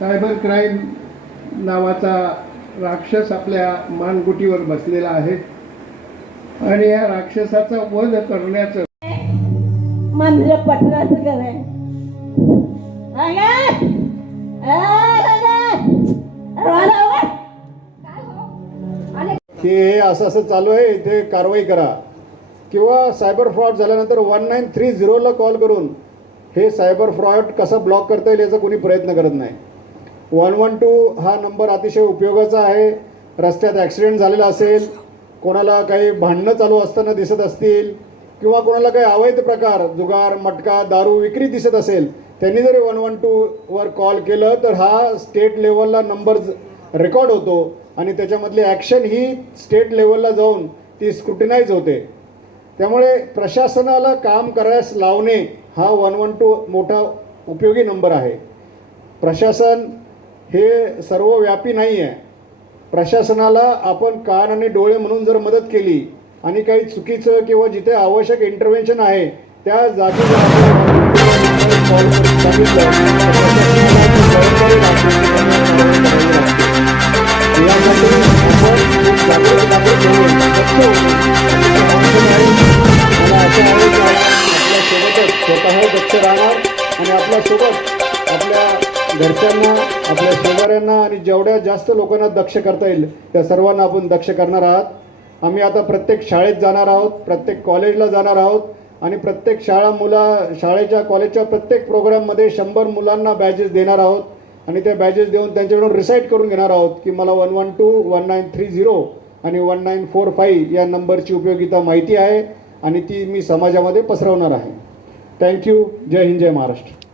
Cyber crime नावाचा राक्षस आपल्या मानगुटीवर बसलेला आहे आणि या राक्षसाचा वध करण्याचं मंद्र पटराचं कराय की हे असं चालू आहे, इथे कारवाई करा किंवा सायबर फ्रॉड झाल्यानंतर 1930ला कॉल करून हे सायबर फ्रॉड कसा ब्लॉक करता येईल याचा कोणी प्रयत्न करत नाही. 112 हा नंबर अतिशय उपयोगाचा आहे. रस्त्यात ॲक्सिडेंट झालेला असेल, कोणाला काही भांडणं चालू असताना दिसत असतील किंवा कोणाला काही अवैध प्रकार जुगार मटका दारू विक्री दिसत असेल, त्यांनी जरी 112वर कॉल केलं तर हा स्टेट लेवलला नंबर रेकॉर्ड होतो आणि त्याच्यामधली ॲक्शन ही स्टेट लेवलला जाऊन ती स्क्रुटिनाइज होते. त्यामुळे प्रशासनाला काम करायस लावणे हा 112 मोठा उपयोगी नंबर आहे. प्रशासन हे सर्वव्यापी नाही आहे. प्रशासनाला आपण कान आणि डोळे म्हणून जर मदत केली आणि काही चुकीचं किंवा जिथे आवश्यक इंटरव्हेन्शन आहे त्या जागी स्वतः दक्ष राहणार आणि आपल्यासोबत आपल्या घरच्यांना आपल्या शेजाऱ्यांना आणि जेवढ्या जास्त लोकांना दक्ष करता येईल त्या सर्वांना आपण दक्ष करणार आहात. आम्ही आता प्रत्येक शाळेत जाणार आहोत, प्रत्येक कॉलेजला जाणार आहोत आणि प्रत्येक शाळेच्या कॉलेजच्या प्रत्येक प्रोग्राममध्ये 100 मुलांना बॅजेस देणार आहोत आणि त्या बॅजेस देऊन त्यांच्याकडून रिसाईट करून घेणार आहोत की मला 112, 1930 आणि 1945 या नंबरची उपयोगिता माहिती आहे आणि ती मी समाजामध्ये पसरवणार आहे. थँक्यू. जय हिंद, जय महाराष्ट्र.